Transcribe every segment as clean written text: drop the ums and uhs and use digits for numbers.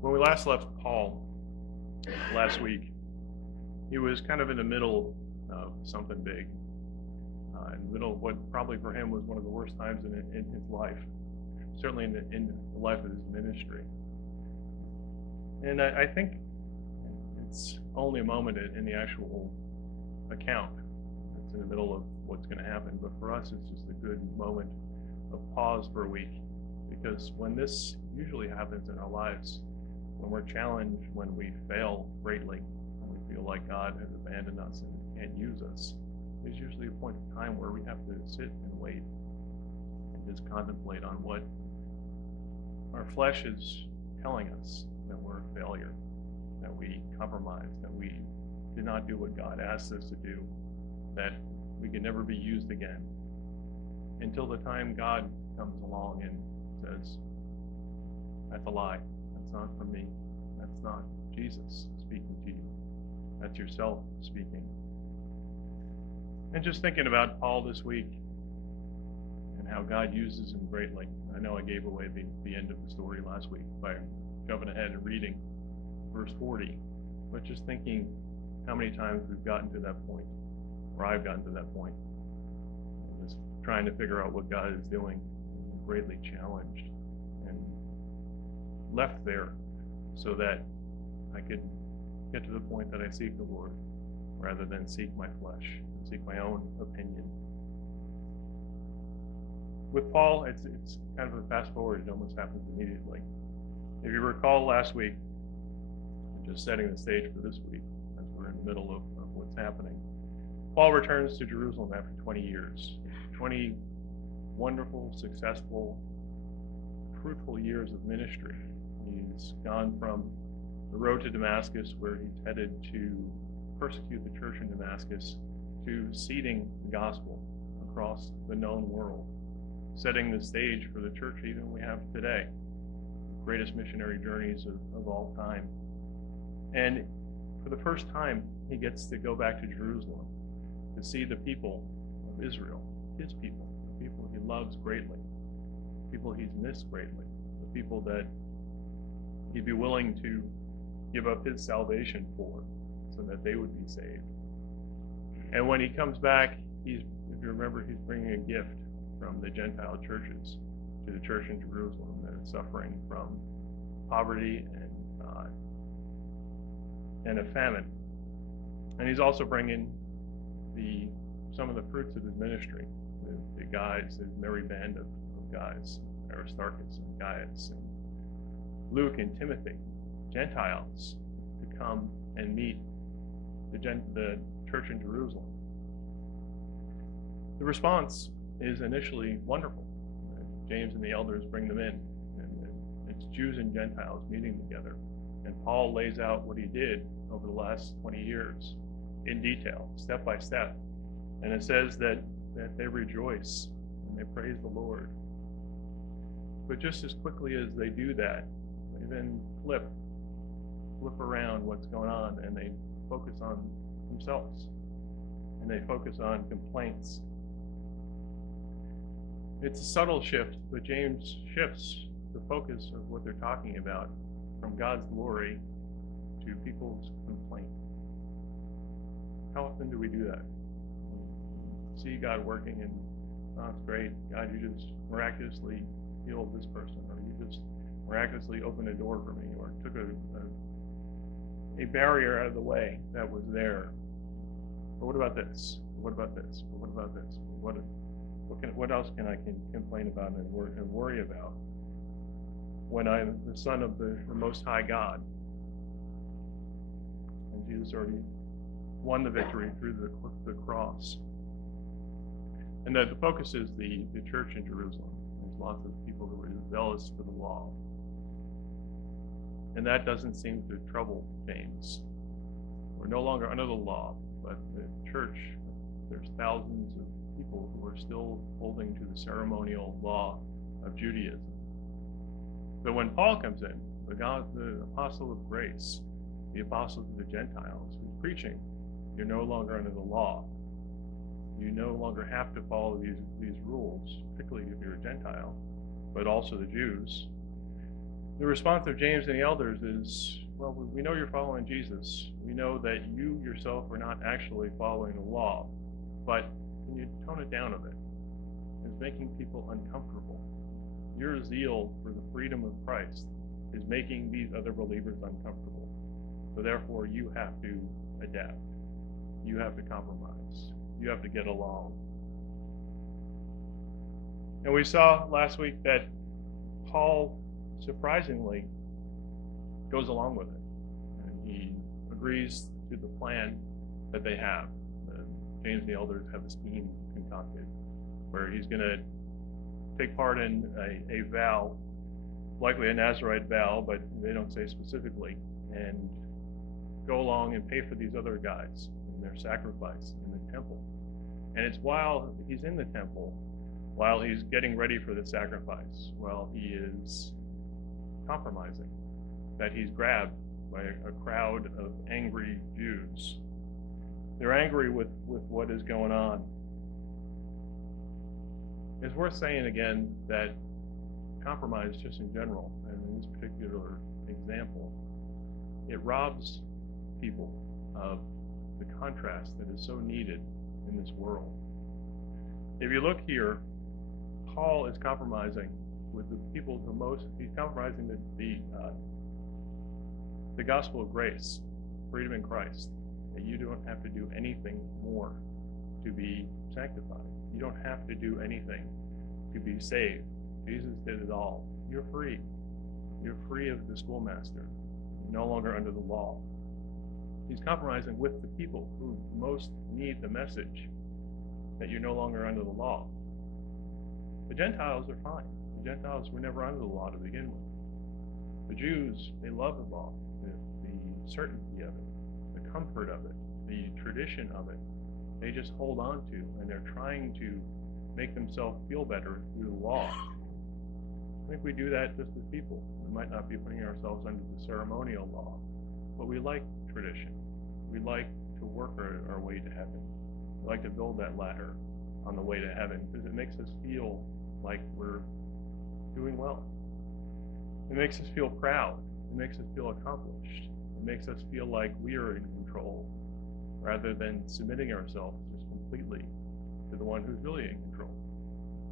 When we last left Paul last week, he was kind of in the middle of something big, in the middle of what probably for him was one of the worst times in his life, certainly in the life of his ministry. And I think it's only a moment in the actual account. It's in the middle of what's going to happen, but for us, it's just a good moment of pause for a week, because when this usually happens in our lives, when we're challenged, when we fail greatly, when we feel like God has abandoned us and can't use us, there's usually a point of time where we have to sit and wait and just contemplate on what our flesh is telling us, that we're a failure, that we compromised, that we did not do what God asked us to do, that we can never be used again, until the time God comes along and says, that's a lie. That's not from me. That's not Jesus speaking to you. That's yourself speaking. And just thinking about Paul this week and how God uses him greatly. I know I gave away the end of the story last week by jumping ahead and reading verse 40, but just thinking how many times we've gotten to that point, or I've gotten to that point, and just trying to figure out what God is doing, and greatly challenged and left there so that I could get to the point that I seek the Lord rather than seek my flesh, and seek my own opinion. With Paul, it's kind of a fast forward. It almost happens immediately. If you recall last week, just setting the stage for this week, as we're in the middle of what's happening, Paul returns to Jerusalem after 20 years. 20 wonderful, successful, fruitful years of ministry. He's gone from the road to Damascus, where he's headed to persecute the church in Damascus, to seeding the gospel across the known world, setting the stage for the church even we have today, the greatest missionary journeys of all time. And for the first time, he gets to go back to Jerusalem to see the people of Israel, his people, the people he loves greatly, the people he's missed greatly, the people that he'd be willing to give up his salvation for so that they would be saved. And when he comes back, if you remember, he's bringing a gift from the Gentile churches to the church in Jerusalem that is suffering from poverty and a famine. And he's also bringing some of the fruits of his ministry, the guys, his merry band of guys, Aristarchus and Gaius and Luke and Timothy, Gentiles, to come and meet the church in Jerusalem. The response is initially wonderful. James and the elders bring them in, and it's Jews and Gentiles meeting together. And Paul lays out what he did over the last 20 years in detail, step by step. And it says that they rejoice and they praise the Lord. But just as quickly as they do that, they then flip around what's going on, and they focus on themselves, and they focus on complaints. It's a subtle shift, but James shifts the focus of what they're talking about from God's glory to people's complaint. How often do we do that? See God working and, oh, it's great. God, you just miraculously healed this person, or you just miraculously opened a door for me, or took a barrier out of the way that was there. But what about this? What about this? What about this? What else can I complain about and worry about when I'm the son of the Most High God? And Jesus already won the victory through the cross. And that the focus is the church in Jerusalem. There's lots of people who are zealous for the law. And that doesn't seem to trouble James. We're no longer under the law, but the church, there's thousands of people who are still holding to the ceremonial law of Judaism. But when Paul comes in, the apostle of grace, the apostle to the Gentiles, who's preaching, you're no longer under the law. You no longer have to follow these rules, particularly if you're a Gentile, but also the Jews. The response of James and the elders is, well, we know you're following Jesus. We know that you yourself are not actually following the law, but can you tone it down a bit? It's making people uncomfortable. Your zeal for the freedom of Christ is making these other believers uncomfortable. So therefore, you have to adapt. You have to compromise. You have to get along. And we saw last week that Paul, surprisingly, goes along with it. And he agrees to the plan that they have. James and the elders have a scheme concocted where he's going to take part in a vow, likely a Nazirite vow, but they don't say specifically, and go along and pay for these other guys and their sacrifice in the temple. And it's while he's in the temple, while he's getting ready for the sacrifice, while he is compromising, that he's grabbed by a crowd of angry Jews. They're angry with what is going on. It's worth saying again that compromise, just in general, and in this particular example, it robs people of the contrast that is so needed in this world. If you look here, Paul is compromising with the people the most. He's compromising the gospel of grace, freedom in Christ, that you don't have to do anything more to be sanctified. You don't have to do anything to be saved. Jesus did it all. You're free. You're free of the schoolmaster. You're no longer under the law. He's compromising with the people who most need the message that you're no longer under the law. The Gentiles are fine. The Gentiles were never under the law to begin with. The Jews, they love the law, the certainty of it, the comfort of it, the tradition of it. They just hold on to, and they're trying to make themselves feel better through the law. I think we do that just as people. We might not be putting ourselves under the ceremonial law, but we like tradition. We like to work our way to heaven. We like to build that ladder on the way to heaven because it makes us feel like we're doing well. It makes us feel proud. It makes us feel accomplished. It makes us feel like we are in control rather than submitting ourselves just completely to the one who's really in control,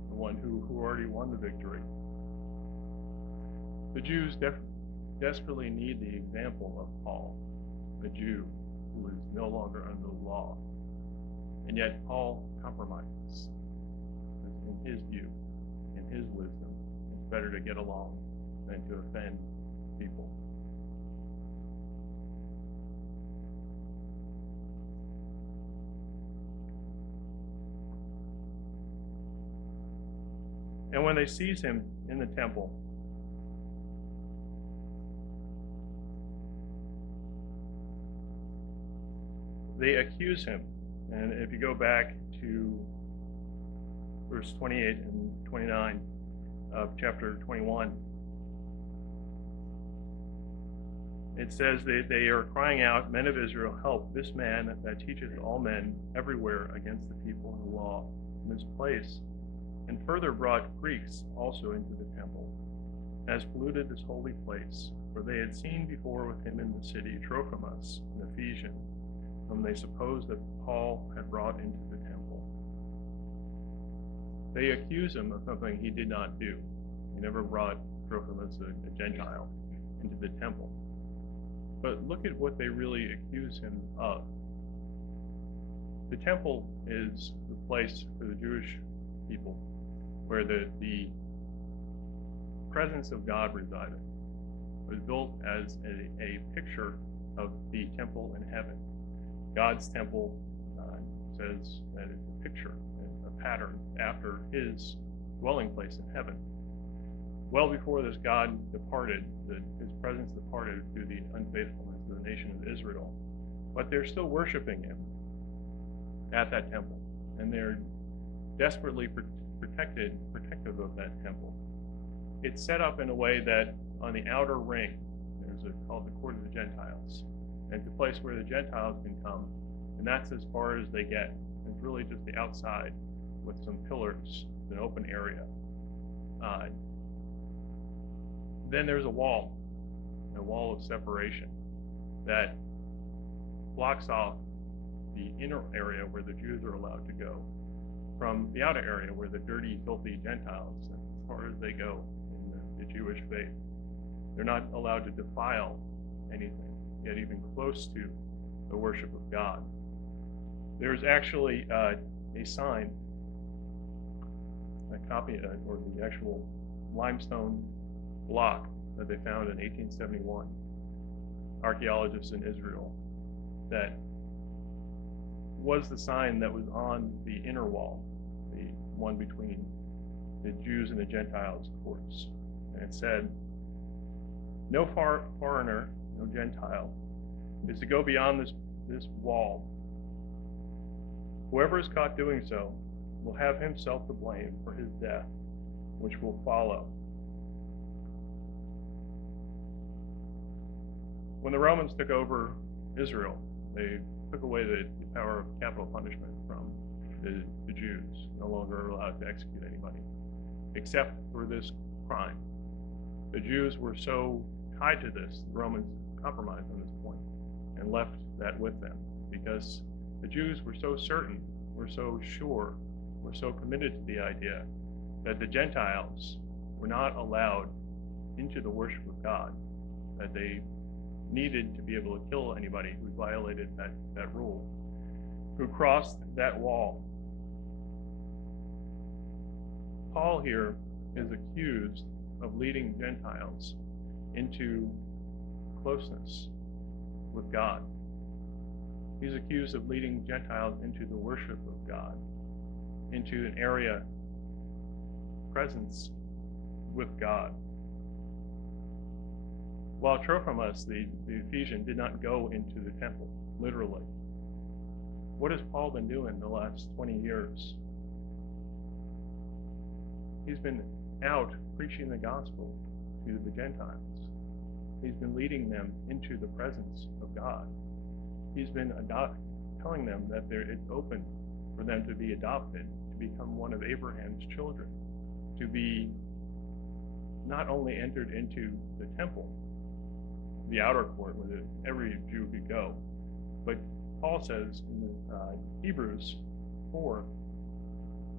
the one who already won the victory. The Jews desperately need the example of Paul, a Jew who is no longer under the law. And yet Paul compromises. In his view, in his wisdom, it's better to get along than to offend people. And when they seize him in the temple, they accuse him. And if you go back to verse 28 and 29 of chapter 21, it says they are crying out, "Men of Israel, help this man that teacheth all men everywhere against the people and the law in this place, and further brought Greeks also into the temple, and has polluted this holy place. For they had seen before with him in the city Trophimus, an Ephesian, whom they supposed that Paul had brought into the temple." They accuse him of something he did not do. He never brought Trophimus, a Gentile, into the temple. But look at what they really accuse him of. The temple is the place for the Jewish people where the presence of God resided. It was built as a picture of the temple in heaven. God's temple says that it's a picture, a pattern after his dwelling place in heaven. Well before this, God departed, his presence departed through the unfaithfulness of the nation of Israel. But they're still worshiping him at that temple. And they're desperately protective of that temple. It's set up in a way that on the outer ring, there's called the court of the Gentiles. And it's a place where the Gentiles can come, and that's as far as they get. It's really just the outside with some pillars, an open area. then there's a wall of separation that blocks off the inner area where the Jews are allowed to go from the outer area where the dirty, filthy Gentiles, as far as they go in the Jewish faith. They're not allowed to defile anything, get even close to the worship of God. There's actually a sign, a copy, or the actual limestone block that they found in 1871, archaeologists in Israel, that was the sign that was on the inner wall, the one between the Jews and the Gentiles courts. And it said, no foreigner, no Gentile, is to go beyond this wall. Whoever is caught doing so will have himself to blame for his death, which will follow. When the Romans took over Israel, they took away the power of capital punishment from the Jews, no longer allowed to execute anybody, except for this crime. The Jews were so tied to this, the Romans compromised on this point and left that with them, because the Jews were so certain, were so sure, were so committed to the idea that the Gentiles were not allowed into the worship of God, that they needed to be able to kill anybody who violated that rule, who crossed that wall. Paul here is accused of leading Gentiles into closeness with God. He's accused of leading Gentiles into the worship of God, into an area, presence with God. While Trophimus, the Ephesian, did not go into the temple, literally, what has Paul been doing the last 20 years? He's been out preaching the gospel to the Gentiles. He's been leading them into the presence of God. He's been telling them that it's open for them to be adopted, to become one of Abraham's children, to be not only entered into the temple, the outer court where every Jew could go, but Paul says in Hebrews 4,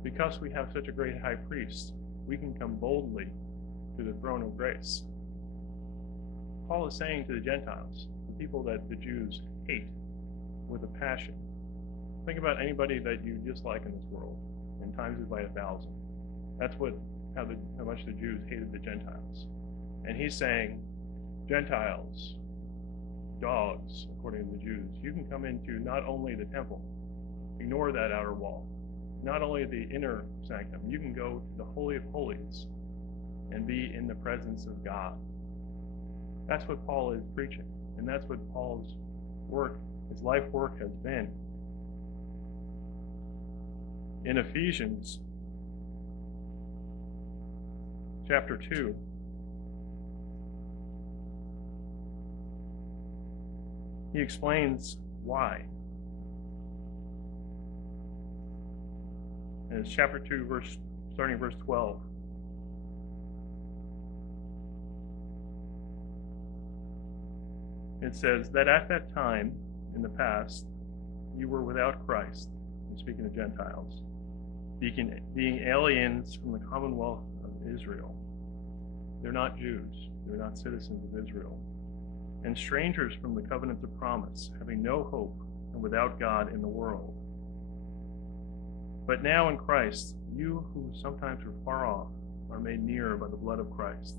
because we have such a great high priest, we can come boldly to the throne of grace. Paul is saying to the Gentiles, the people that the Jews hate with a passion. Think about anybody that you dislike in this world, and times it by 1,000. That's how much the Jews hated the Gentiles. And he's saying, Gentiles, dogs, according to the Jews, you can come into not only the temple, ignore that outer wall, not only the inner sanctum, you can go to the Holy of Holies and be in the presence of God. That's what Paul is preaching, and that's what Paul's work, his life work has been. In Ephesians chapter 2, he explains why. And it's chapter 2, starting verse 12. It says that at that time, in the past, you were without Christ, speaking of Gentiles, being aliens from the commonwealth of Israel. They're not Jews. They're not citizens of Israel. And strangers from the covenant of promise, having no hope and without God in the world. But now in Christ, you who sometimes were far off are made near by the blood of Christ.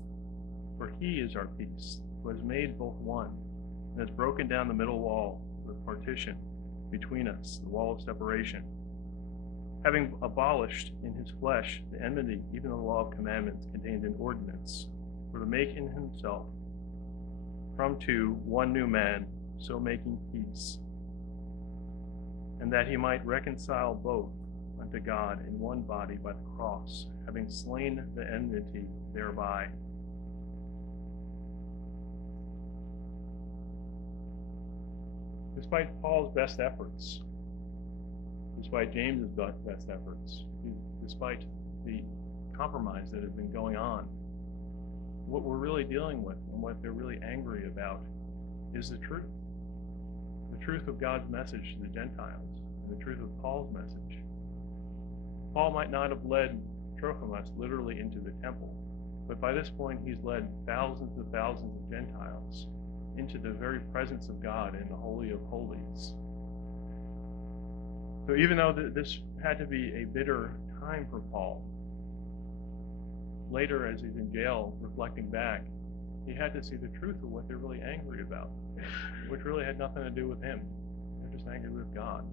For he is our peace, who has made both one, and has broken down the middle wall, the partition between us, the wall of separation, having abolished in his flesh the enmity, even the law of commandments contained in ordinance, for to make in himself from two one new man, so making peace, and that he might reconcile both unto God in one body by the cross, having slain the enmity thereby. Despite Paul's best efforts, despite James's best efforts, despite the compromise that has been going on, what we're really dealing with and what they're really angry about is the truth of God's message to the Gentiles, and the truth of Paul's message. Paul might not have led Trophimus literally into the temple, but by this point he's led thousands and thousands of Gentiles into the very presence of God in the Holy of Holies. So even though this had to be a bitter time for Paul, later as he's in jail reflecting back, he had to see the truth of what they're really angry about, which really had nothing to do with him. They're just angry with God.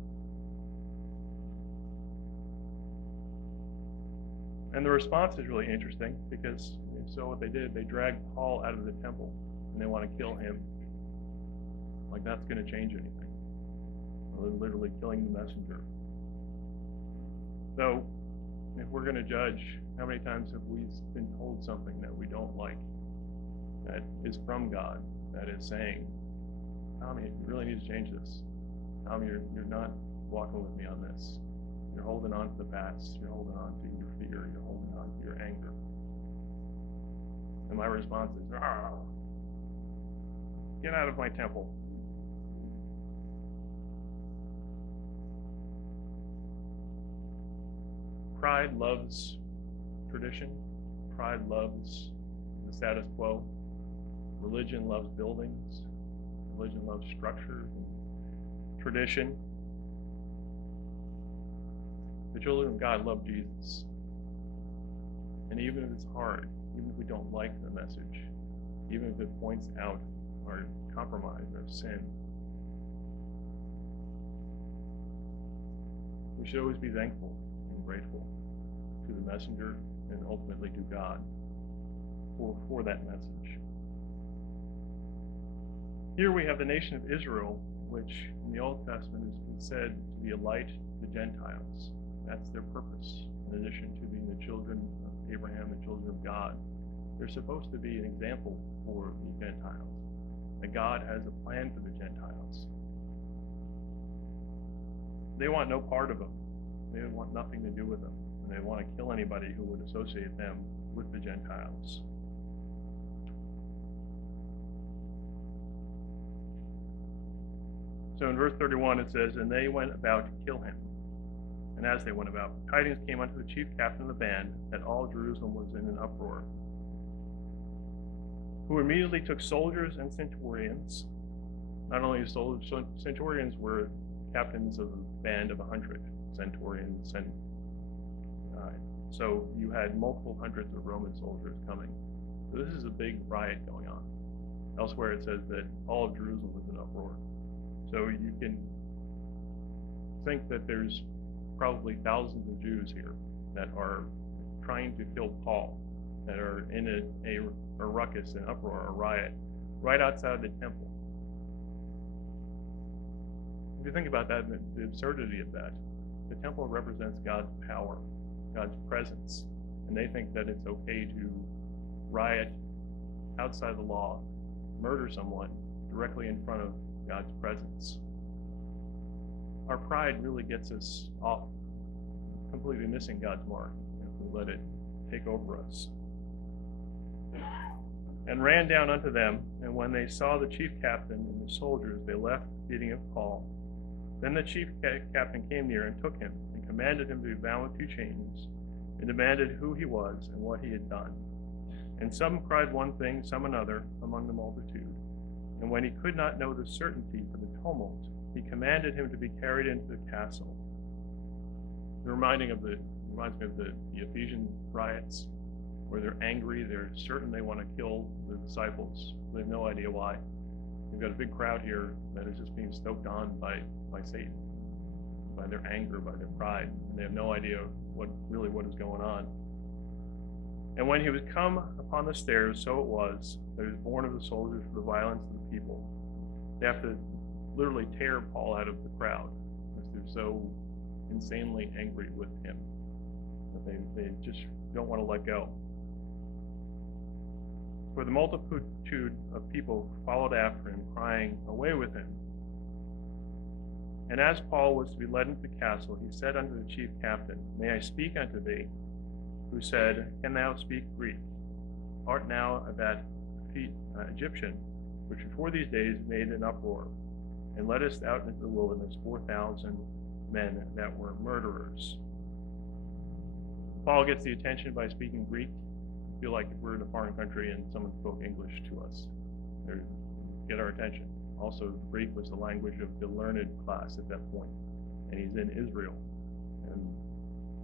And the response is really interesting, because so what they did, they dragged Paul out of the temple and they want to kill him. Like that's going to change anything. They're literally killing the messenger. So if we're going to judge, how many times have we been told something that we don't like, that is from God, that is saying, Tommy, you really need to change this. Tommy, you're not walking with me on this. You're holding on to the past. You're holding on to your fear. You're holding on to your anger. And my response is, get out of my temple. Pride loves tradition. Pride loves the status quo. Religion loves buildings. Religion loves structure and tradition. The children of God love Jesus. And even if it's hard, even if we don't like the message, even if it points out our compromise, our sin, we should always be thankful and grateful to the messenger and ultimately to God for that message. Here we have the nation of Israel, which in the Old Testament has been said to be a light to the Gentiles. That's their purpose. In addition to being the children of Abraham, the children of God, they're supposed to be an example for the Gentiles. That God has a plan for the Gentiles. They want no part of them. They want nothing to do with them. And they want to kill anybody who would associate them with the Gentiles. So in verse 31 it says, and they went about to kill him. And as they went about, tidings came unto the chief captain of the band that all Jerusalem was in an uproar, who immediately took soldiers and centurions. Not only soldiers, centurions were captains of a band of 100 centurions, and so you had multiple hundreds of Roman soldiers coming. So this is a big riot going on. Elsewhere it says that all of Jerusalem was in uproar. So you can think that there's probably thousands of Jews here that are trying to kill Paul, that are in a ruckus, an uproar, a riot, right outside the temple. If you think about that, the absurdity of that, the temple represents God's power, God's presence, and they think that it's okay to riot outside the law, murder someone directly in front of God's presence. Our pride really gets us off, completely missing God's mark if we let it take over us. And ran down unto them, and when they saw the chief captain and the soldiers, they left beating of Paul. Then the chief captain came near and took him, and commanded him to be bound with 2 chains, and demanded who he was and what he had done. And some cried one thing, some another, among the multitude. And when he could not know the certainty for the tumult, he commanded him to be carried into the castle. It reminds me of the Ephesian riots, where they're angry, they're certain they want to kill the disciples. They have no idea why. We've got a big crowd here that is just being stoked on by Satan, by their anger, by their pride, and they have no idea what is going on. And when he was come upon the stairs, so it was that he was born of the soldiers for the violence of the people. They have to literally tear Paul out of the crowd because they're so insanely angry with him that they just don't want to let go. For the multitude of people followed after him, crying, away with him. And as Paul was to be led into the castle, he said unto the chief captain, May I speak unto thee? Who said, Can thou speak Greek? art now that Egyptian, which before these days made an uproar, and led us out into the wilderness 4,000 men that were murderers. Paul gets the attention by speaking Greek. I feel like if we're in a foreign country and someone spoke English to us, they get our attention. Also, Greek was the language of the learned class at that point, and he's in Israel. And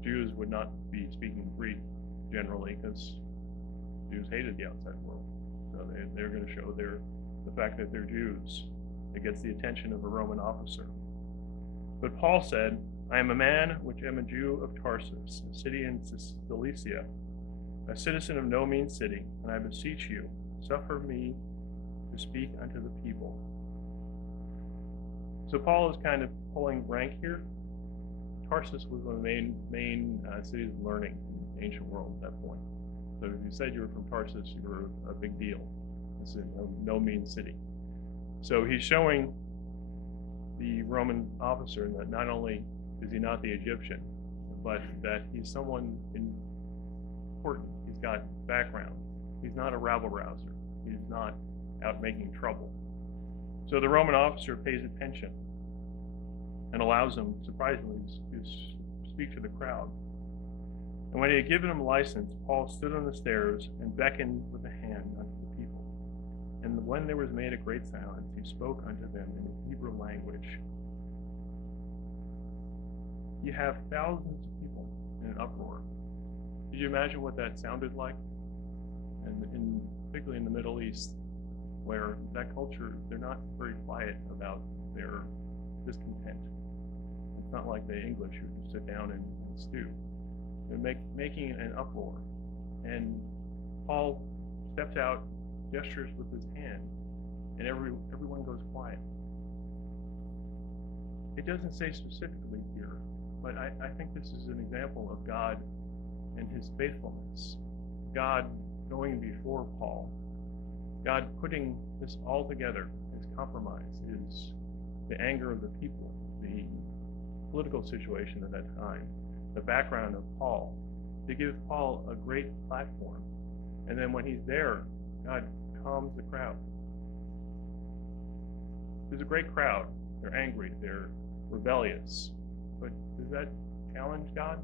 Jews would not be speaking Greek generally because Jews hated the outside world. So they're going to show the fact that they're Jews. It gets the attention of a Roman officer. But Paul said, I am a man which am a Jew of Tarsus, a city in Cilicia, a citizen of no mean city, and I beseech you, suffer me to speak unto the people. So Paul is kind of pulling rank here. Tarsus was one of the main cities of learning in the ancient world at that point. So if you said you were from Tarsus, you were a big deal. It's no mean city. So he's showing the Roman officer that not only is he not the Egyptian, but that he's someone important. He's got background. He's not a rabble-rouser. He's not out making trouble. So the Roman officer pays attention and allows him, surprisingly, to speak to the crowd. And when he had given him license, Paul stood on the stairs and beckoned with a hand unto the people. And when there was made a great silence, he spoke unto them in the Hebrew language. You have thousands of people in an uproar. Did you imagine what that sounded like? And particularly in the Middle East, where that culture, they're not very quiet about their discontent. It's not like the English who just sit down and stew. They're making an uproar. And Paul steps out, gestures with his hand, and everyone goes quiet. It doesn't say specifically here, but I think this is an example of God and his faithfulness. God going before Paul. God putting this all together, his compromise, the anger of the people, the political situation at that time, the background of Paul, to give Paul a great platform. And then when he's there, God calms the crowd. There's a great crowd. They're angry. They're rebellious. But does that challenge God?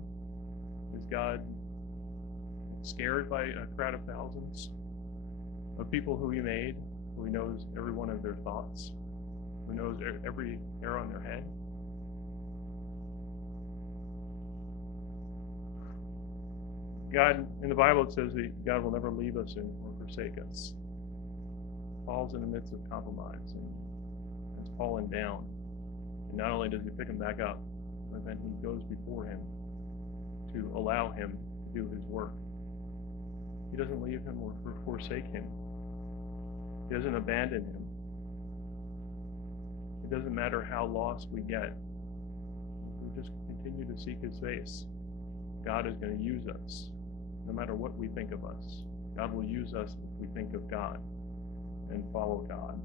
Is God scared by a crowd of thousands of people who he made, who he knows every one of their thoughts, who knows every hair on their head? God, in the Bible it says that God will never leave us or forsake us. Paul's in the midst of compromise and has fallen down. And not only does he pick him back up, but then he goes before him to allow him to do his work. He doesn't leave him or forsake him. He doesn't abandon him. It doesn't matter how lost we get. If we just continue to seek his face, God is going to use us. No matter what we think of us, God will use us if we think of God and follow God.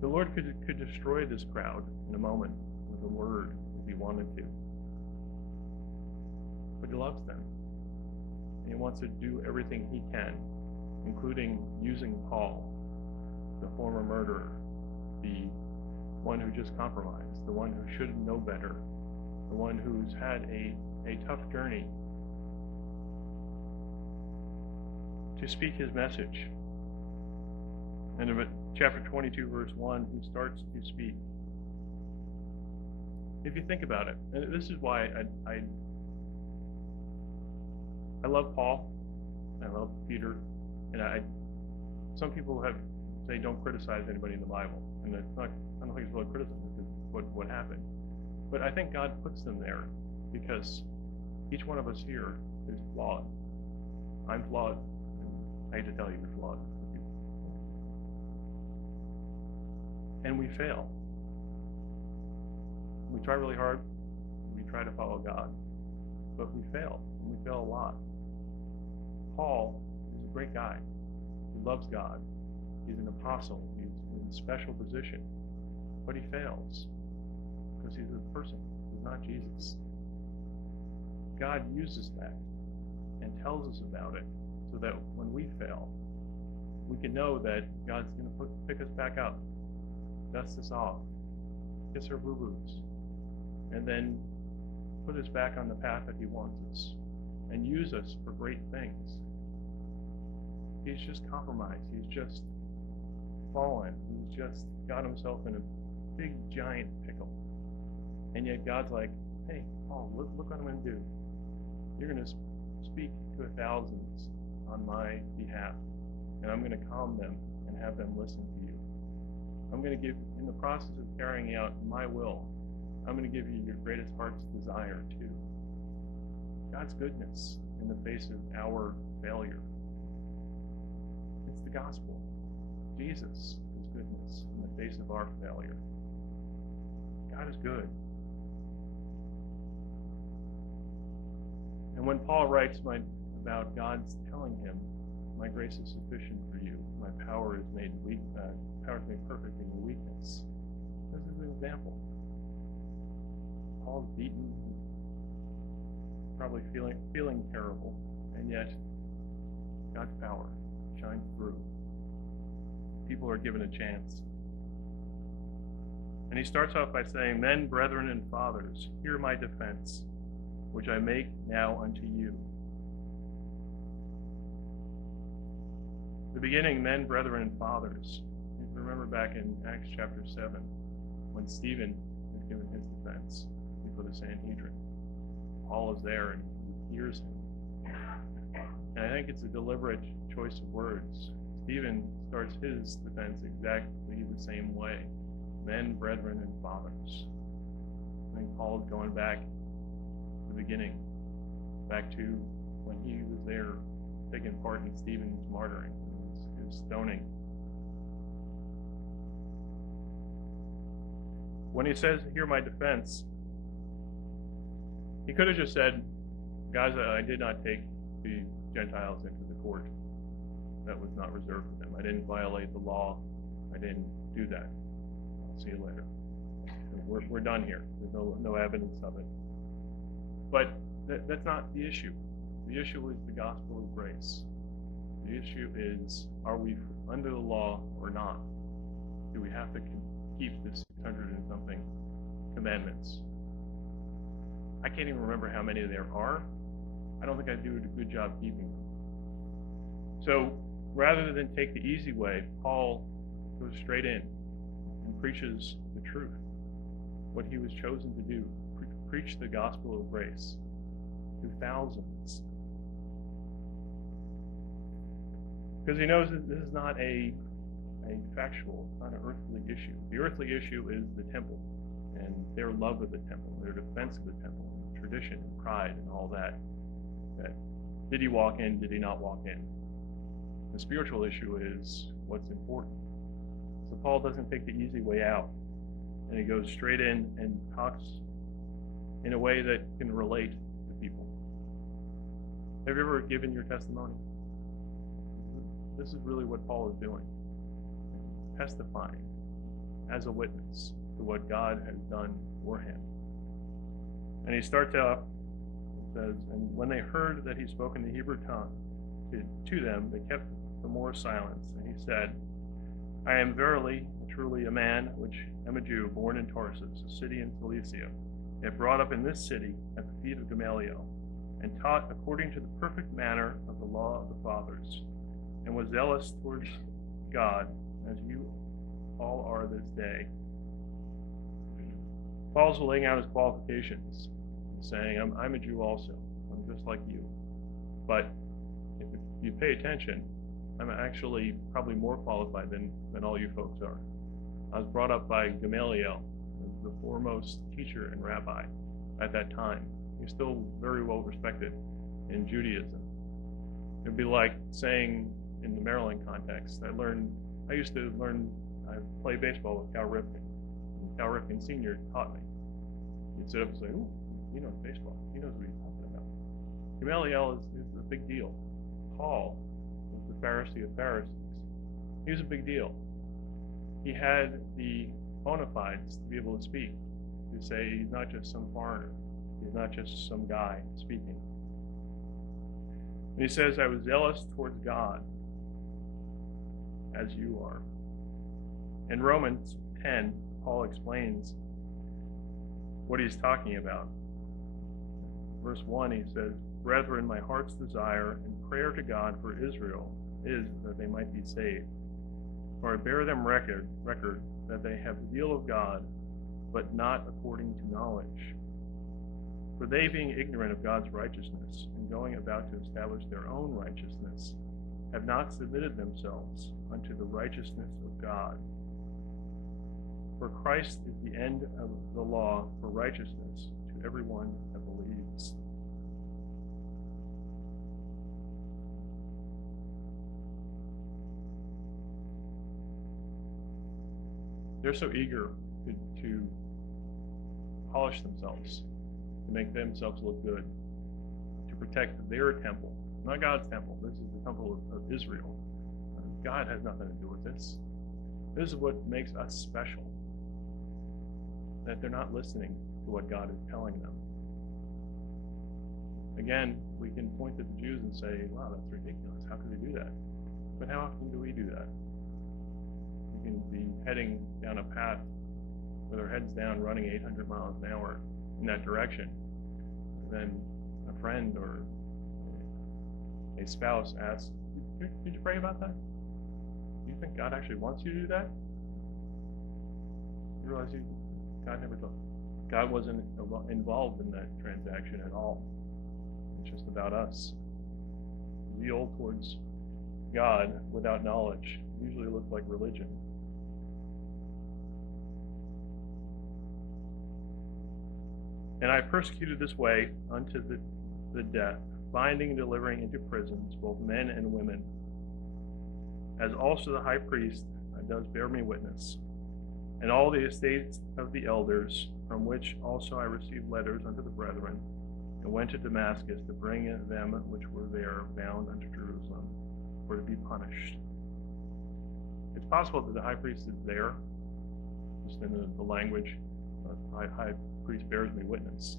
The Lord could destroy this crowd in a moment with a word if he wanted to. But he loves them. And he wants to do everything he can, including using Paul, the former murderer, the one who just compromised, the one who should know better, the one who's had a tough journey, to speak his message. And in chapter 22, verse 1, he starts to speak. If you think about it, and this is why I love Paul, I love Peter, and some people say don't criticize anybody in the Bible, and it's not. I don't think it's really criticism because what happened, but I think God puts them there because each one of us here is flawed. I'm flawed. And I hate to tell you, you're flawed. And we fail. We try really hard. We try to follow God, but we fail. And we fail a lot. Paul is a great guy. He loves God. He's an apostle. He's in a special position. But he fails because he's a person. He's not Jesus. God uses that and tells us about it so that when we fail, we can know that God's going to pick us back up, dust us off, kiss our boo-boos, and then put us back on the path that he wants us and use us for great things. He's just compromised. He's just fallen. He's just got himself in a big, giant pickle. And yet God's like, hey, Paul, look what I'm going to do. You're going to speak to thousands on my behalf, and I'm going to calm them and have them listen to you. I'm going to give, in the process of carrying out my will, I'm going to give you your greatest heart's desire too. God's goodness in the face of our failure. It's the gospel. Jesus' goodness in the face of our failure. God is good. And when Paul writes about God's telling him, my grace is sufficient for you, my power is made perfect in your weakness. This is an example. Paul's beaten, probably feeling terrible, and yet God's power shines through. People are given a chance. And he starts off by saying, men, brethren, and fathers, hear my defense, which I make now unto you. The beginning, men, brethren, and fathers. You remember back in Acts chapter 7, when Stephen was given his defense before the Sanhedrin. Paul is there and he hears him. And I think it's a deliberate choice of words. Stephen starts his defense exactly the same way. Men, brethren, and fathers. I think Paul is going back to the beginning, back to when he was there taking part in Stephen's martyring, his stoning. When he says, hear my defense, he could have just said, guys, I did not take the Gentiles into the court. That was not reserved for them. I didn't violate the law. I didn't do that. I'll see you later. We're done here. There's no evidence of it. But that's not the issue. The issue is the gospel of grace. The issue is, are we under the law or not? Do we have to keep the 600 and something commandments? I can't even remember how many there are. I don't think I do a good job keeping them. So rather than take the easy way, Paul goes straight in and preaches the truth, what he was chosen to do, preach the gospel of grace to thousands. Because he knows that this is not a factual, not an earthly issue. The earthly issue is the temple and their love of the temple, their defense of the temple, and tradition and pride and all that. Did he walk in? Did he not walk in? The spiritual issue is what's important. So Paul doesn't take the easy way out, and he goes straight in and talks in a way that can relate to people. Have you ever given your testimony? This is really what Paul is doing. Testifying as a witness to what God has done for him. And he starts out, it says, and when they heard that he spoke in the Hebrew tongue to them, they kept the more silence. And he said, I am verily, truly a man, which am a Jew, born in Tarsus, a city in Cilicia, yet brought up in this city at the feet of Gamaliel, and taught according to the perfect manner of the law of the fathers, and was zealous towards God, as you all are this day. Paul's laying out his qualifications, saying, I'm a Jew also. I'm just like you. But if you pay attention, I'm actually probably more qualified than all you folks are. I was brought up by Gamaliel, the foremost teacher and rabbi at that time. He's still very well respected in Judaism. It'd be like saying in the Maryland context, I used to play baseball with Cal Ripken. And Cal Ripken Sr. taught me. He'd sit up and say, ooh, he knows baseball. He knows what he's talking about. Gamaliel is a big deal. Paul was the Pharisee of Pharisees. He was a big deal. He had the bona fides to be able to speak, to say he's not just some foreigner. He's not just some guy speaking. And he says, I was zealous towards God, as you are. In Romans 10, Paul explains what he's talking about. Verse 1, he says, Brethren, my heart's desire and prayer to God for Israel is that they might be saved. For I bear them record that they have the zeal of God, but not according to knowledge. For they, being ignorant of God's righteousness, and going about to establish their own righteousness, have not submitted themselves unto the righteousness of God. For Christ is the end of the law for righteousness to everyone that believes. They're so eager to polish themselves, to make themselves look good, to protect their temple, not God's temple. This is the temple of Israel. God has nothing to do with this. This is what makes us special, that they're not listening to what God is telling them. Again, we can point to the Jews and say, wow, that's ridiculous. How could they do that? But how often do we do that? We can be heading down a path with our heads down, running 800 miles an hour in that direction. And then a friend or a spouse asks, did you pray about that? Do you think God actually wants you to do that? You realize God never told. God wasn't involved in that transaction at all. It's just about us. Zeal towards God without knowledge usually looks like religion. And I persecuted this way unto the death, binding and delivering into prisons both men and women, as also the high priest does bear me witness, and all the estates of the elders, from which also I received letters unto the brethren, and went to Damascus to bring them which were there bound unto Jerusalem, for to be punished. It's possible that the high priest is there, just in the language, high priest bears me witness.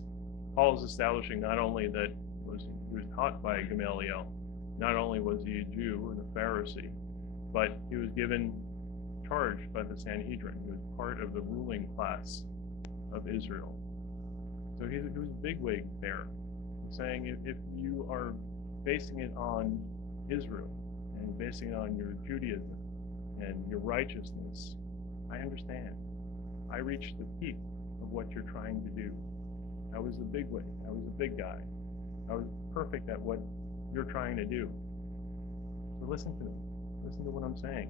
Paul is establishing not only that he was taught by Gamaliel, not only was he a Jew and a Pharisee, but he was given charge by the Sanhedrin. He was part of the ruling class of Israel. So he was a bigwig there, saying if you are basing it on Israel and basing it on your Judaism and your righteousness, I understand. I reached the peak of what you're trying to do. I was a bigwig. I was a big guy. I was perfect at what you're trying to do. So listen to me. Listen to what I'm saying.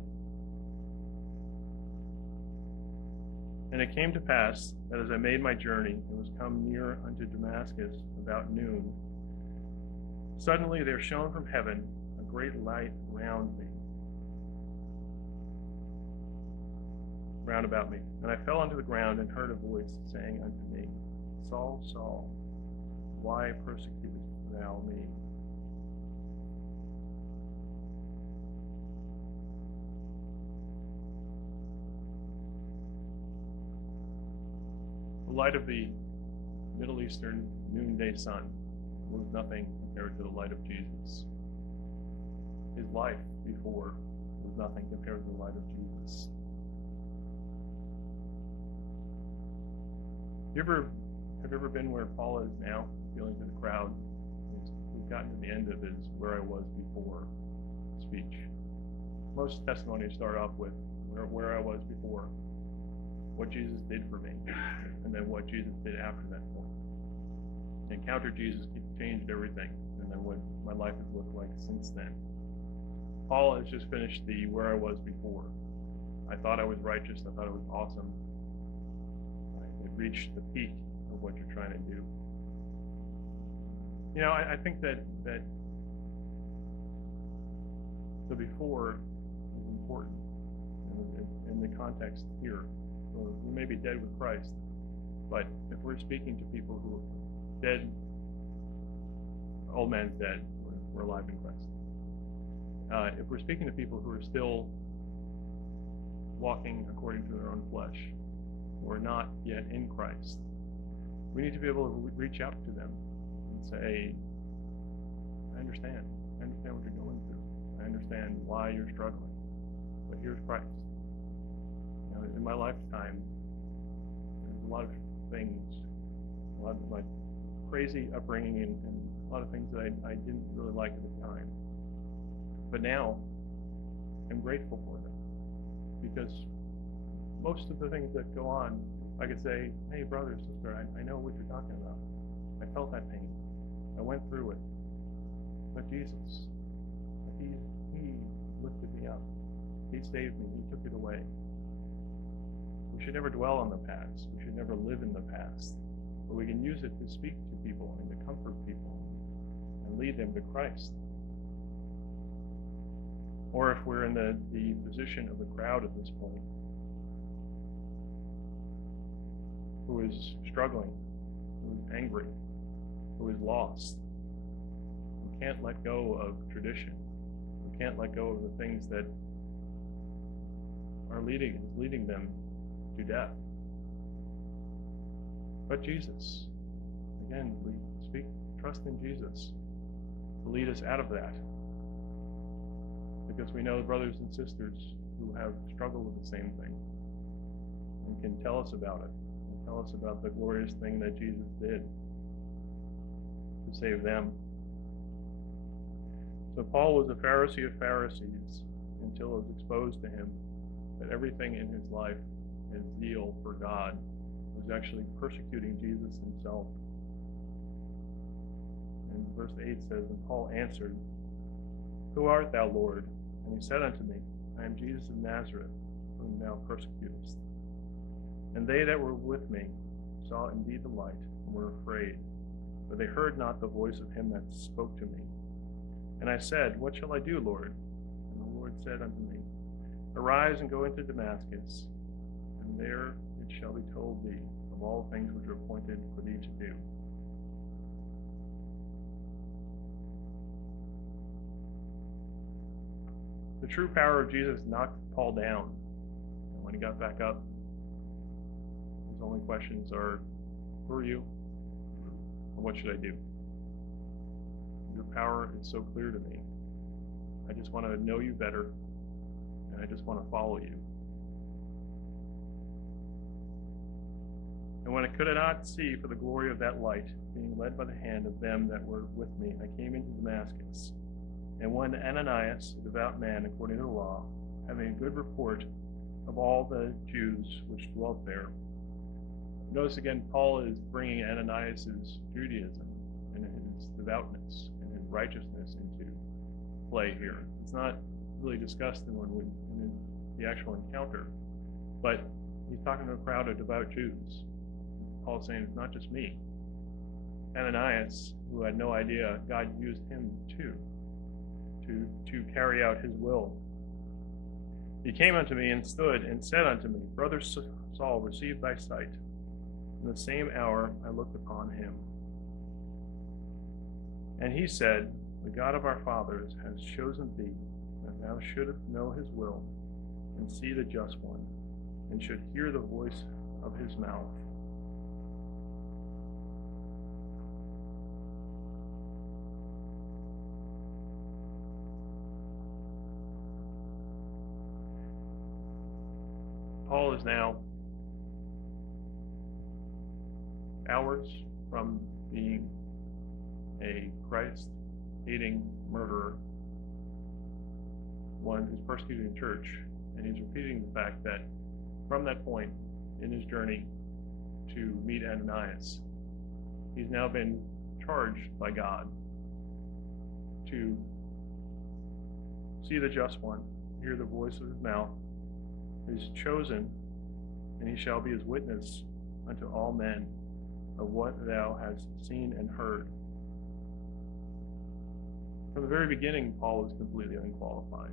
And it came to pass that as I made my journey and was come near unto Damascus about noon, suddenly there shone from heaven a great light round about me. And I fell unto the ground and heard a voice saying unto me, Saul, Saul, why persecutest thou me? The light of the Middle Eastern noonday sun was nothing compared to the light of Jesus. His life before was nothing compared to the light of Jesus. Have you ever been where Paul is now, feeling to the crowd? We've gotten to the end of his where I was before speech. Most testimonies start off with where I was before, what Jesus did for me, and then what Jesus did after that point. Encounter Jesus changed everything, and then what my life has looked like since then. Paul has just finished the where I was before. I thought I was righteous. I thought I was awesome. I had reached the peak of what you're trying to do. You know, I think that the before is important in the context here. We may be dead with Christ, but if we're speaking to people who are dead, old man's dead, we're alive in Christ. If we're speaking to people who are still walking according to their own flesh, who are not yet in Christ, We need to be able to reach out to them and say, I understand. I understand what you're going through. I understand why you're struggling. But here's Christ. In my lifetime, there's a lot of things, a lot of my crazy upbringing and a lot of things that I didn't really like at the time. But now, I'm grateful for them. Because most of the things that go on, I could say, hey, brother, sister, I know what you're talking about. I felt that pain. I went through it. But Jesus, He lifted me up. He saved me. He took it away. We should never dwell on the past. We should never live in the past. But we can use it to speak to people and to comfort people and lead them to Christ. Or if we're in the position of the crowd at this point, who is struggling, who is angry, who is lost, who can't let go of tradition, who can't let go of the things that are leading them to death. But Jesus, again, we speak, trust in Jesus to lead us out of that. Because we know brothers and sisters who have struggled with the same thing and can tell us about it, and tell us about the glorious thing that Jesus did to save them. So Paul was a Pharisee of Pharisees until it was exposed to him that everything in his life, his zeal for God, was actually persecuting Jesus himself. And verse 8 says, and Paul answered, Who art thou, Lord? And he said unto me, I am Jesus of Nazareth, whom thou persecutest. And they that were with me saw indeed the light, and were afraid, for they heard not the voice of him that spoke to me. And I said, What shall I do, Lord? And the Lord said unto me, Arise and go into Damascus, and there it shall be told thee of all things which are appointed for thee to do. The true power of Jesus knocked Paul down, and when he got back up, his only questions are, Who are you? And what should I do? Your power is so clear to me. I just want to know you better, and I just want to follow you. And when I could not see for the glory of that light, being led by the hand of them that were with me, I came into Damascus. And when Ananias, a devout man according to the law, having a good report of all the Jews which dwelt there. Notice again, Paul is bringing Ananias' Judaism and his devoutness and his righteousness into play here. It's not really discussed in the actual encounter, but he's talking to a crowd of devout Jews. Paul's saying, it's not just me. Ananias, who had no idea, God used him too to carry out his will. He came unto me and stood and said unto me, Brother Saul, receive thy sight. In the same hour I looked upon him. And he said, The God of our fathers has chosen thee, that thou shouldest know his will, and see the just one, and should hear the voice of his mouth. Paul is now hours from being a Christ-hating murderer, one who's persecuting the church, and he's repeating the fact that from that point in his journey to meet Ananias, he's now been charged by God to see the just one, hear the voice of his mouth, is chosen, and he shall be his witness unto all men of what thou hast seen and heard. From the very beginning, Paul was completely unqualified.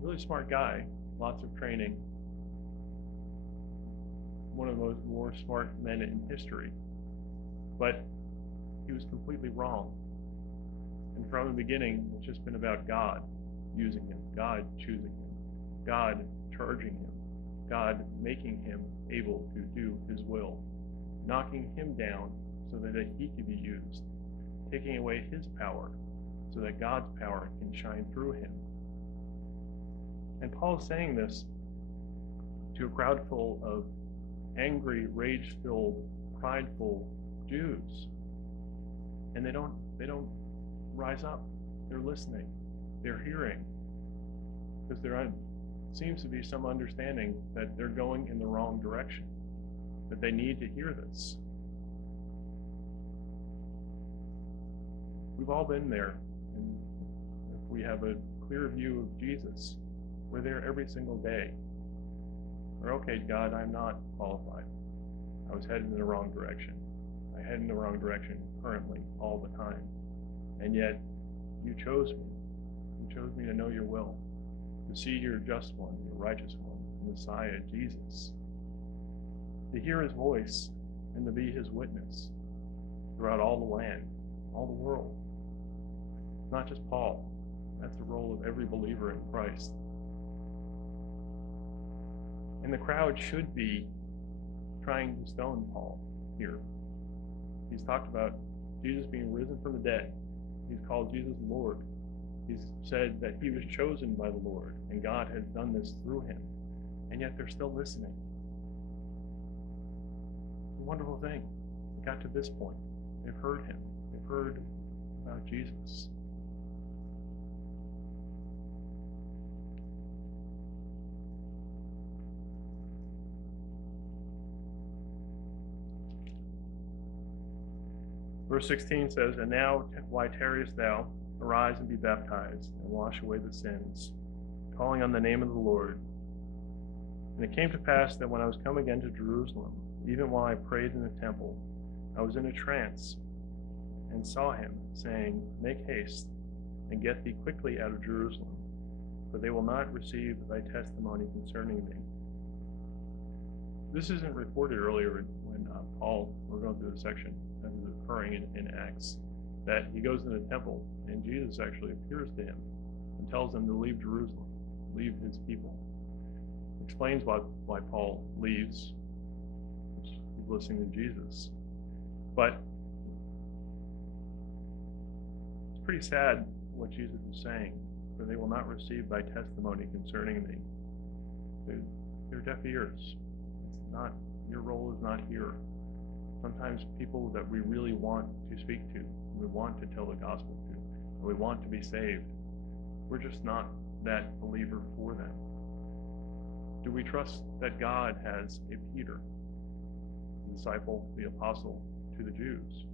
Really smart guy, lots of training, one of the more smart men in history, but he was completely wrong. And from the beginning, it's just been about God using him, God choosing him, God charging him, God making him able to do his will. knocking him down so that he could be used, taking away his power so that God's power can shine through him. And Paul is saying this to a crowd full of angry, rage-filled, prideful Jews. And they don't rise up. They're listening. They're hearing. Because there seems to be some understanding that they're going in the wrong direction, that they need to hear this. We've all been there, and if we have a clear view of Jesus, we're there every single day. We're, okay, God, I'm not qualified. I was headed in the wrong direction. I head in the wrong direction currently, all the time. And yet, you chose me. You chose me to know your will, to see your just one, your righteous one, the Messiah, Jesus, to hear his voice and to be his witness throughout all the land, all the world. Not just Paul. That's the role of every believer in Christ. And the crowd should be trying to stone Paul here. He's talked about Jesus being risen from the dead. He's called Jesus Lord. He's said that he was chosen by the Lord, and God has done this through him. And yet they're still listening. It's a wonderful thing. It got to this point. They've heard him. They've heard about Jesus. Verse 16 says, "And now why tarriest thou? Arise and be baptized, and wash away the sins, calling on the name of the Lord." And it came to pass that when I was come again to Jerusalem, even while I prayed in the temple, I was in a trance, and saw him, saying, Make haste, and get thee quickly out of Jerusalem, for they will not receive thy testimony concerning me. This isn't reported earlier when Paul, we're going through the section, as is occurring in Acts, that he goes to the temple, and Jesus actually appears to him and tells him to leave Jerusalem, leave his people. Explains why Paul leaves. He's listening to Jesus. But it's pretty sad what Jesus is saying, for they will not receive thy testimony concerning me. They're deaf ears. It's not, your role is not here. Sometimes people that we really want to speak to, we want to tell the gospel to, and we want to be saved, we're just not that believer for them. Do we trust that God has a Peter, the disciple, the apostle, to the Jews,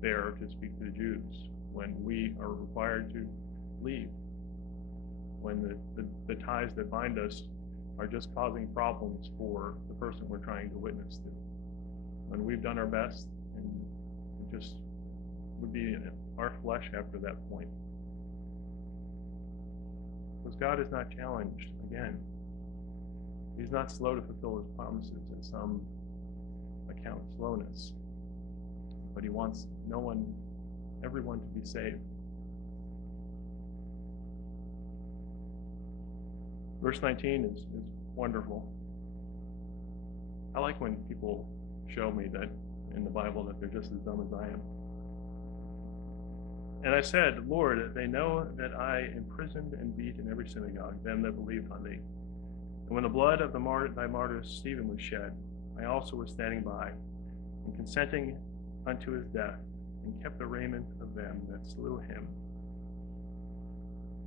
there to speak to the Jews when we are required to leave, when the ties that bind us are just causing problems for the person we're trying to witness to? When we've done our best and it just would be in our flesh after that point. Because God is not challenged, again. He's not slow to fulfill his promises in some account slowness. But he wants everyone to be saved. Verse 19 is wonderful. I like when people show me that in the Bible that they're just as dumb as I am. And I said, Lord, they know that I imprisoned and beat in every synagogue them that believed on thee. And when the blood of thy martyr Stephen was shed, I also was standing by, and consenting unto his death, and kept the raiment of them that slew him.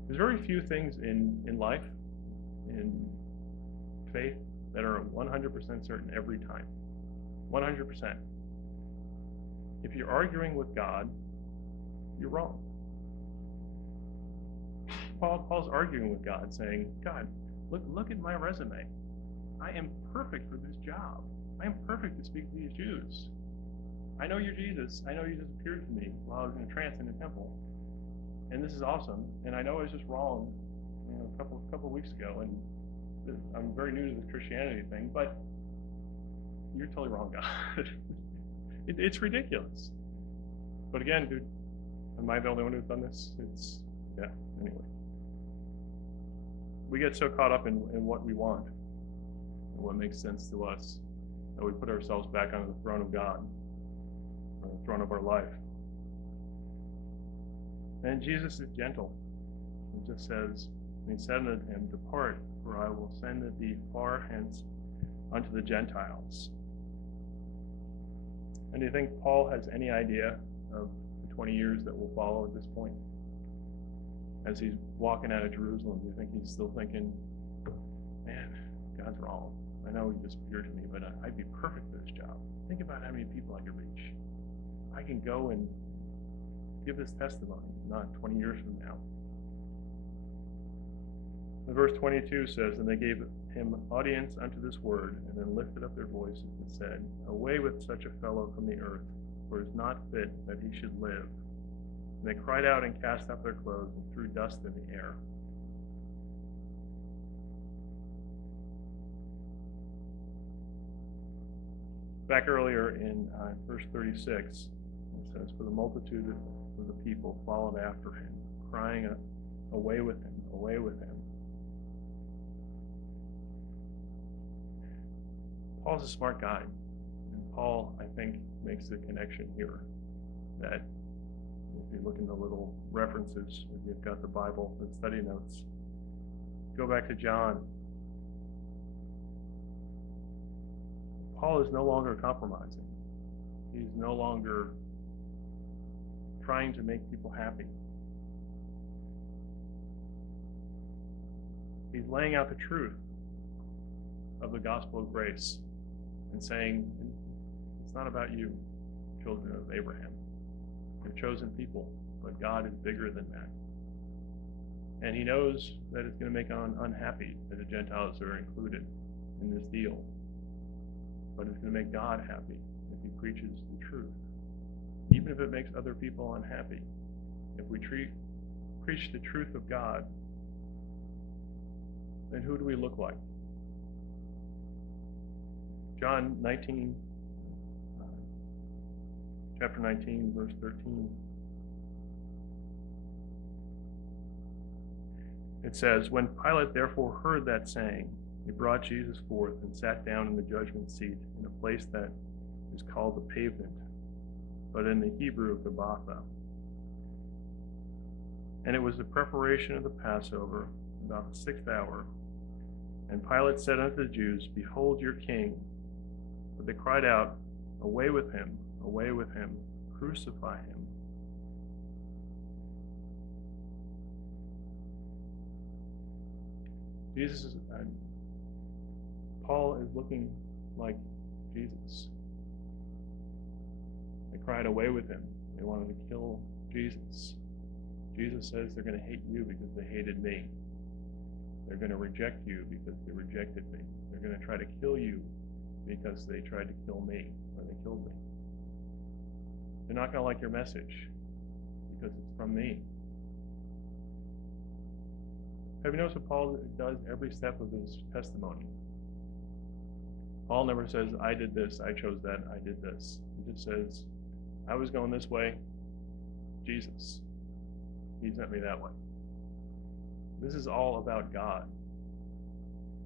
There's very few things in life, in faith, that are 100% certain every time. 100%. If you're arguing with God, you're wrong. Paul's arguing with God, saying, God, look at my resume. I am perfect for this job. I am perfect to speak to these Jews. I know you're Jesus. I know you just appeared to me while I was in a trance in the temple. And this is awesome. And I know I was just wrong, a couple weeks ago. And I'm very new to this Christianity thing, but you're totally wrong, God. It's ridiculous. But again, dude, am I the only one who's done this? Anyway. We get so caught up in what we want and what makes sense to us that we put ourselves back on the throne of God, on the throne of our life. And Jesus is gentle. He just says, and he said unto him, Depart, for I will send thee far hence unto the Gentiles. And do you think Paul has any idea of the 20 years that will follow at this point? As he's walking out of Jerusalem, do you think he's still thinking, man, God's wrong. I know he just appeared to me, but I'd be perfect for this job. Think about how many people I could reach. I can go and give this testimony, not 20 years from now. And verse 22 says, And they gave him audience unto this word, and then lifted up their voices and said, Away with such a fellow from the earth, for it is not fit that he should live. And they cried out and cast off their clothes and threw dust in the air. Back earlier in verse 36, it says, For the multitude of the people followed after him, crying, Away with him, away with him. Paul's a smart guy, and Paul, I think, makes the connection here that if you look in the little references, if you've got the Bible and study notes, go back to John. Paul is no longer compromising. He's no longer trying to make people happy. He's laying out the truth of the gospel of grace and saying, it's not about you, children of Abraham. You're chosen people, but God is bigger than that. And he knows that it's going to make unhappy that the Gentiles are included in this deal. But it's going to make God happy if he preaches the truth. Even if it makes other people unhappy. If we preach the truth of God, then who do we look like? John 19, chapter 19, verse 13. It says, When Pilate therefore heard that saying, he brought Jesus forth and sat down in the judgment seat in a place that is called the Pavement, but in the Hebrew, Gabbatha. And it was the preparation of the Passover, about the 6th hour. And Pilate said unto the Jews, Behold your king. But they cried out, Away with him, crucify him. Paul is looking like Jesus. They cried away with him. They wanted to kill Jesus. Jesus says they're going to hate you because they hated me. They're going to reject you because they rejected me. They're going to try to kill you because they tried to kill me, or they killed me. They're not going to like your message because it's from me. Have you noticed what Paul does every step of his testimony? Paul never says, I did this, I chose that, I did this. He just says, I was going this way, Jesus. He sent me that way. This is all about God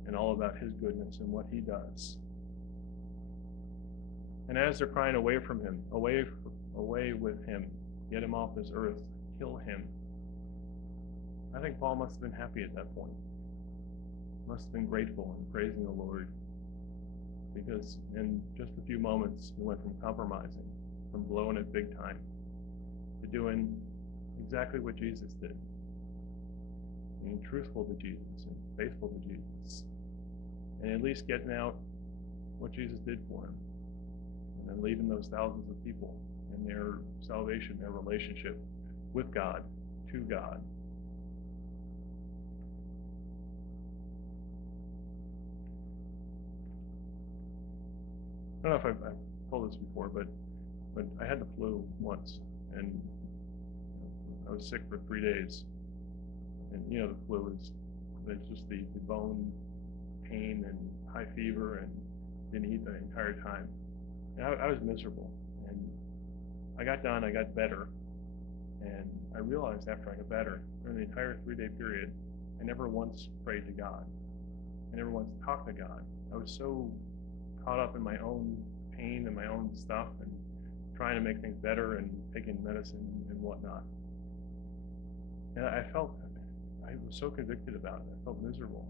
and all about his goodness and what he does. And as they're crying away from him, away with him, get him off this earth, kill him, I think Paul must have been happy at that point. Must have been grateful and praising the Lord. Because in just a few moments, he went from compromising, from blowing it big time, to doing exactly what Jesus did. Being truthful to Jesus and faithful to Jesus. And at least getting out what Jesus did for him. And then leading those thousands of people in their salvation, their relationship with God, to God. I don't know if I've told this before, but I had the flu once, and I was sick for 3 days. And the flu is just the bone pain and high fever, and didn't eat the entire time. And I was miserable. And I got done, I got better, and I realized after I got better, during the entire 3-day period, I never once prayed to God. I never once talked to God. I was so caught up in my own pain and my own stuff and trying to make things better and taking medicine and whatnot. And I was so convicted about it. I felt miserable.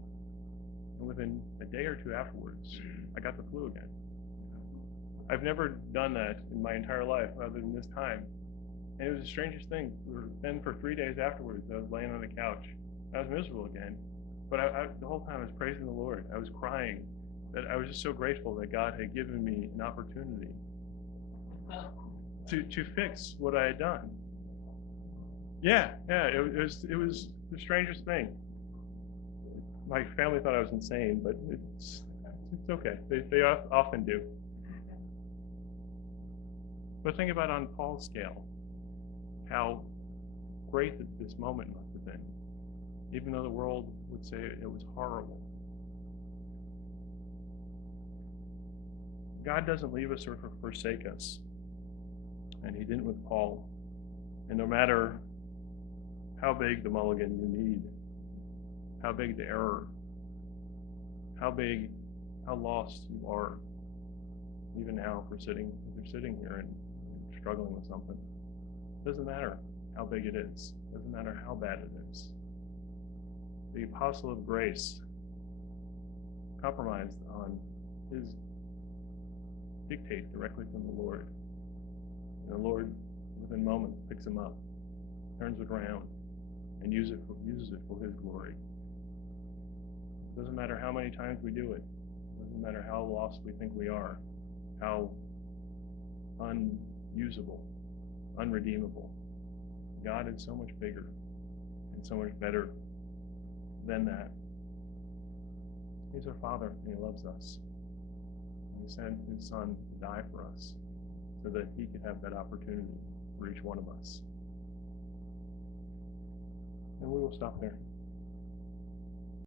And within a day or two afterwards, I got the flu again. I've never done that in my entire life other than this time. And it was the strangest thing. Then for 3 days afterwards, I was laying on the couch. I was miserable again. But the whole time I was praising the Lord. I was crying. That I was just so grateful that God had given me an opportunity to fix what I had done. Yeah, it was the strangest thing. My family thought I was insane, but it's okay. They often do. But think about on Paul's scale, how great that this moment must have been, even though the world would say it was horrible. God doesn't leave us or forsake us, and he didn't with Paul. And no matter how big the mulligan you need, how big the error, how lost you are, even now if you're sitting here and struggling with something, it doesn't matter how big it is. It doesn't matter how bad it is. The apostle of grace compromised on his dictate directly from the Lord. And the Lord, within moments, picks him up, turns it around, and uses it for his glory. It doesn't matter how many times we do it. It doesn't matter how lost we think we are, how unusable, unredeemable. God is so much bigger and so much better than that. He's our Father, and he loves us. And he sent his Son to die for us so that he could have that opportunity for each one of us. And we will stop there.